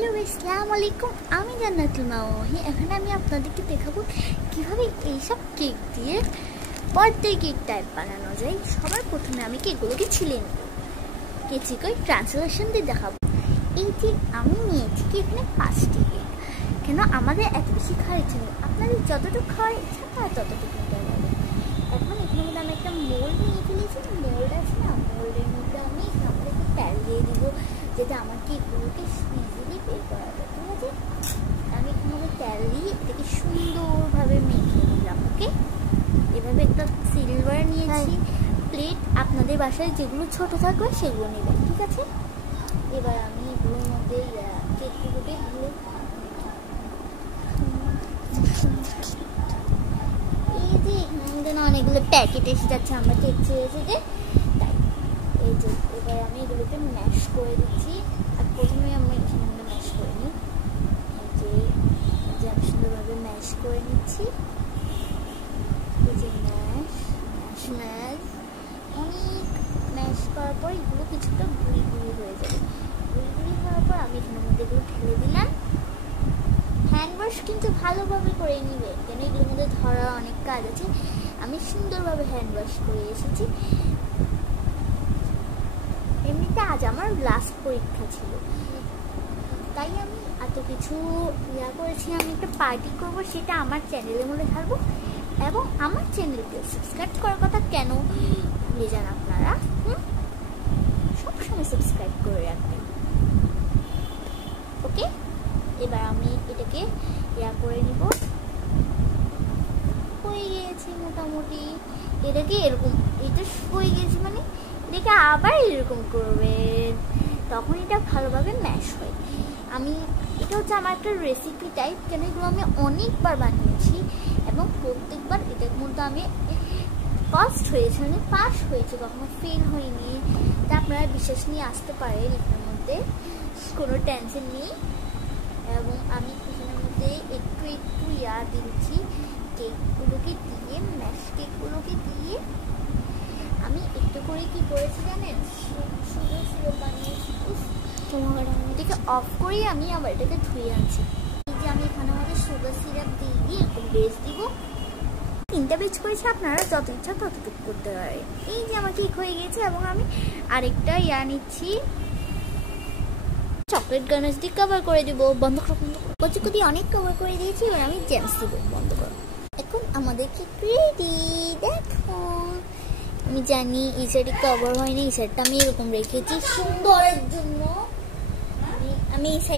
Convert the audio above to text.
Hello আসসালামু আলাইকুম। আমি জান্নাতুল মাওহি। এখানে আমি আপনাদেরকে দেখাবো কিভাবে এইসব কেক দিয়ে বার্থডে কেক টাইপ বানানো যায়। সবার প্রথমে আমি কেকগুলোকে ছিলে নেব, কেচি করে ট্রান্সলেশন দিয়ে দেখাবো। এই যে আমি নিয়েছি কি এখানে 5টি কেক। কেন আমাদের এত বেশি খাওয়ার ইচ্ছে নেই, আপনাদের যতটুকু খাওয়ার ইচ্ছা তারা ততটুকু নিতে পারবে। এখন এখানে মধ্যে আমি একটা মোল্ড নিয়ে ফেলেছি। মোল্ড আছে না, মোল্ডের মধ্যে আমি আমাদের একটু তেল দিয়ে দিব যেটা আমার কেকগুলোকে ইজিলি বের করা যায়। ঠিক আছে, আমি এখানে মধ্যে তেল দিয়ে এটাকে সুন্দরভাবে মেখে নিলাম। ওকে, এভাবে একটা সিলভার নিয়েছি প্লেট, আপনাদের বাসায় যেগুলো ছোট থাকবে সেগুলো নেবেন। ঠিক আছে, এবার আমি এগুলোর মধ্যে কেকগুলোকে দিয়ে এই যে এখানে অনেকগুলো প্যাকেট এসে যাচ্ছে, আমরা কেক চেয়েছি যে তাই। এই যে এবার আমি এগুলোকে ম্যাশ করে দিচ্ছি। আর প্রথমে আমরা এখানে ম্যাশ করে নিই। এই যে আমি সুন্দরভাবে ম্যাশ করে নিচ্ছি। এই যে ম্যাশ ম্যাশ ম্যাশ অনেক ম্যাশ করার পর এগুলো কিছুটা গুঁড়ি গুঁড়ি হয়ে যাবে। গুঁড়ি গুঁড়ি হওয়ার পর আমি এখানের মধ্যে এগুলো ঢেলে দিলাম। হ্যান্ড ওয়াশ কিন্তু ভালোভাবে করে নিবে, কেন এগুলোর মধ্যে ধরা অনেক কাজ আছে। আমি সুন্দরভাবে হ্যান্ড ওয়াশ করে এসেছি। এমনিতে আজ আমার লাস্ট পরীক্ষা ছিল, তাই আমি এত কিছু করেছি। আমি একটা পার্টি করবো, সেটা আমার চ্যানেলের মধ্যে থাকবো। এবং আমার চ্যানেলকে সাবস্ক্রাইব করার কথা কেন ভুলে যান আপনারা, সবসময় সাবস্ক্রাইব করে রাখবেন। ওকে, এবার আমি এটাকে করে নিব। হয়ে গিয়েছে মোটামুটি। এটাকে এরকম, এটা হয়ে গেছে মানে এটাকে আবার এরকম করবেন, তখন এটা ভালোভাবে ম্যাশ হয়। আমি এটা হচ্ছে আমার একটা রেসিপি টাইপ, কেন এগুলো আমি অনেকবার বানিয়েছি এবং প্রত্যেকবার এটার মধ্যে আমি ফার্স্ট হয়েছে, মানে পাস হয়েছে, কখনো ফেল হয়নি। তা আপনারা বিশ্বাস নিয়ে আসতে পারেন, এটার মধ্যে কোনো টেনশন নেই। এবং আমি এখানের মধ্যে একটু একটু দিচ্ছি কেকগুলোকে দিয়ে, ম্যাশ কেকগুলোকে দিয়ে আমি একটু করে কি করেছি জানেন, সুগার সিরাপ বানিয়েছি। তোমার আমি এটাকে অফ করি, আমি আবার এটাকে ধুয়ে আনছি। এই যে আমি এখানে আমাদের সুগার সিরাপ দিয়ে এরকম বেজ দিব। 3টা বেজ করেছি, আপনারা যত ইচ্ছা ততটুকু করতে পারেন। এই যে আমার কেক হয়ে গেছে এবং আমি আরেকটা নিচ্ছি, চকলেট গানাশ দিয়ে কভার করে দিব। বন্ধ করো, বন্ধ করো, কচি অনেক কভার করে দিয়েছি। এবার আমি জেমস দিব, বন্ধ করো। এখন আমাদের কেক রেডি। দেখো, আমি জানি এই সাইডে কভার হয়নি, এই সাইডটা আমি এরকম রেখেছি সুন্দরের জন্য। আমি এই সাইড